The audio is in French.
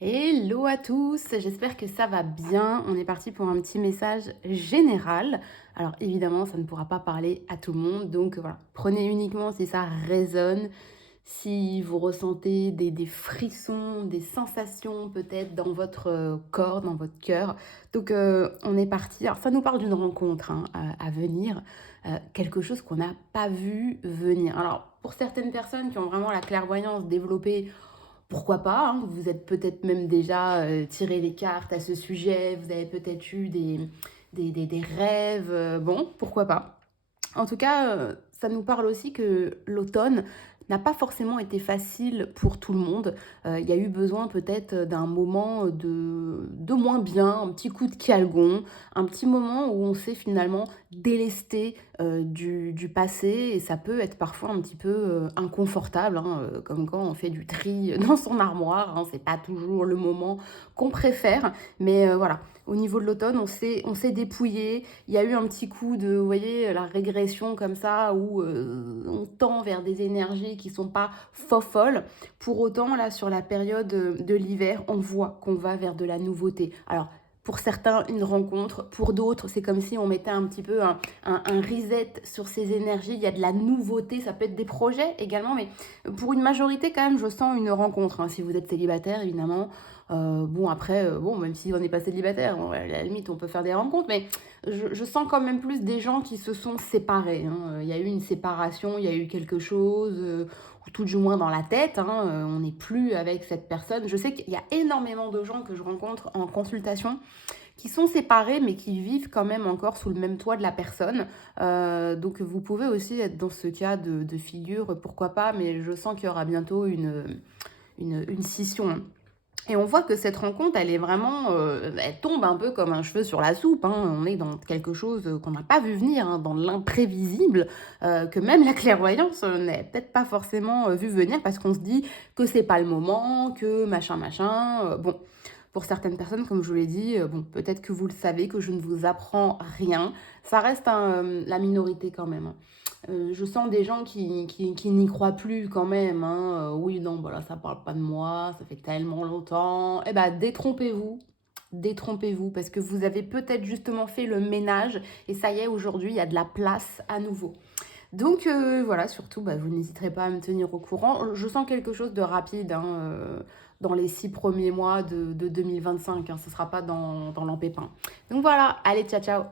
Hello à tous, j'espère que ça va bien. On est parti pour un petit message général. Alors évidemment, ça ne pourra pas parler à tout le monde, donc voilà, prenez uniquement si ça résonne, si vous ressentez des frissons, des sensations peut-être dans votre corps, dans votre cœur. Donc on est parti. Alors ça nous parle d'une rencontre hein, à venir, quelque chose qu'on n'a pas vu venir. Alors pour certaines personnes qui ont vraiment la clairvoyance développée, pourquoi pas, hein, vous êtes peut-être même déjà tiré les cartes à ce sujet, vous avez peut-être eu des rêves, bon, pourquoi pas. En tout cas, ça nous parle aussi que l'automne n'a pas forcément été facile pour tout le monde. Il y a eu besoin peut-être d'un moment de moins bien, un petit coup de calgon, un petit moment où on s'est finalement délesté du passé et ça peut être parfois un petit peu inconfortable, hein, comme quand on fait du tri dans son armoire, hein, c'est pas toujours le moment qu'on préfère, mais voilà. Au niveau de l'automne, on s'est dépouillé. Il y a eu un petit coup de, vous voyez, la régression comme ça, où on tend vers des énergies qui sont pas folles. Pour autant, là, sur la période de l'hiver, on voit qu'on va vers de la nouveauté. Alors, pour certains, une rencontre. Pour d'autres, c'est comme si on mettait un petit peu un reset sur ces énergies. Il y a de la nouveauté, ça peut être des projets également, mais pour une majorité, quand même, je sens une rencontre, hein. Si vous êtes célibataire, évidemment, bon, après, bon, même si on n'est pas célibataire, bon, à la limite, on peut faire des rencontres, mais je sens quand même plus des gens qui se sont séparés, hein. Il y a eu une séparation, il y a eu quelque chose, ou tout du moins dans la tête, hein, on n'est plus avec cette personne. Je sais qu'il y a énormément de gens que je rencontre en consultation qui sont séparés, mais qui vivent quand même encore sous le même toit de la personne. Donc vous pouvez aussi être dans ce cas de figure, pourquoi pas, mais je sens qu'il y aura bientôt une scission, hein. Et on voit que cette rencontre, elle est vraiment, elle tombe un peu comme un cheveu sur la soupe, hein. On est dans quelque chose qu'on n'a pas vu venir, hein, dans l'imprévisible, que même la clairvoyance n'avait peut-être pas forcément vu venir parce qu'on se dit que c'est pas le moment, que machin, machin. Bon, pour certaines personnes, comme je vous l'ai dit, bon, peut-être que vous le savez, que je ne vous apprends rien. Ça reste la minorité quand même, hein. Je sens des gens qui n'y croient plus quand même, hein. Oui, non, voilà, ça parle pas de moi, ça fait tellement longtemps. Eh ben, détrompez-vous. Détrompez-vous parce que vous avez peut-être justement fait le ménage et ça y est, aujourd'hui, il y a de la place à nouveau. Donc voilà, surtout, bah, vous n'hésiterez pas à me tenir au courant. Je sens quelque chose de rapide hein, dans les 6 premiers mois de 2025. Hein, ce ne sera pas dans l'empépin. Donc voilà, allez, ciao, ciao.